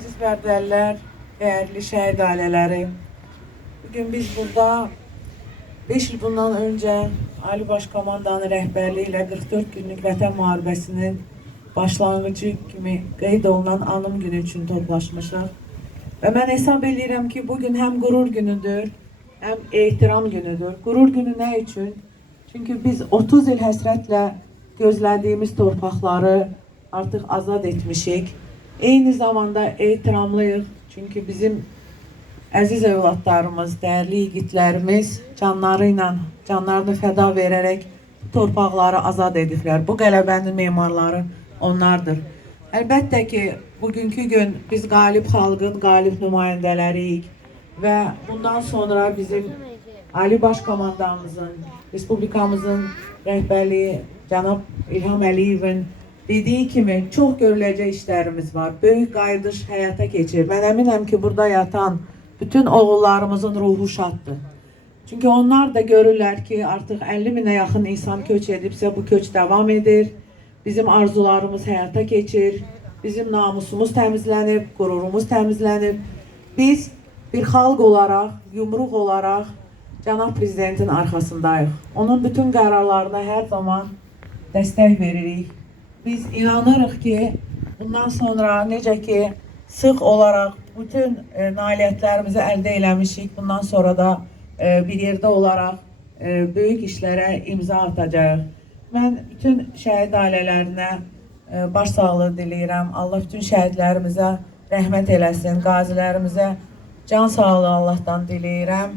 Aziz Bərdəlilər, değerli şəhid ailələri. Bugün biz burada 5 yıl bundan önce Ali Başkomandanın rəhbərliyi ilə 44 günlük vətən müharibəsinin başlanğıcı kimi qeyd olunan anım günü üçün toplaşmışıq. Və mən hesab edirəm ki, bugün həm qürur günüdür, həm ehtiram günüdür. Qürur günü nə üçün? Çünkü biz 30 il həsrətlə gözlədiyimiz torpaqları artıq azad etmişik. Eyni zamanda ehtiramlıyıq. Çünkü bizim əziz evlatlarımız, dəyərli yiğitlərimiz canlarını fəda verərək torpaqları azad ediblər. Bu qələbənin memarları onlardır. Əlbəttə ki, bugünkü gün biz qalib xalqın qalib nümayəndələriyik və bundan sonra bizim Ali Başkomandanımızın, Respublikamızın rəhbərliyi cənab İlham Əliyevin dediği kimi çok görüləcək işlerimiz var. Böyük qayıdış həyata keçir. Mən əminəm ki, burada yatan bütün oğullarımızın ruhu şaddır. Çünkü onlar da görürlər ki, artıq 50 minə yaxın insan köç edibsə, bu köç devam edir. Bizim arzularımız həyata keçir. Bizim namusumuz təmizlənib, qürurumuz təmizlənib. Biz bir xalq olaraq, yumruq olaraq Cənab Prezidentin arxasındayıq. Onun bütün qərarlarına hər zaman dəstək veririk. Biz inanırıq ki, bundan sonra necə ki, sıx olaraq bütün nailiyyətlərimizi əldə eləmişik. Bundan sonra da bir yerdə olaraq böyük işlərə imza atacağıq. Mən bütün şəhid ailələrinə baş sağlığı diləyirəm. Allah bütün şəhidlərimizə rəhmət eləsin. Qazilərimizə can sağlığı Allahdan diləyirəm.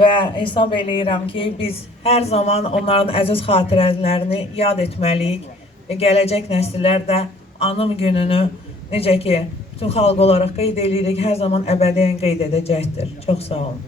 Və hesab eləyirəm ki, biz hər zaman onların əziz xatirələrini yad etməliyik. Və gələcək nəsillər də anım gününü necə ki, bütün xalq olaraq qeyd edirik, hər zaman əbədiyyən qeyd edəcəkdir. Çox sağ olun.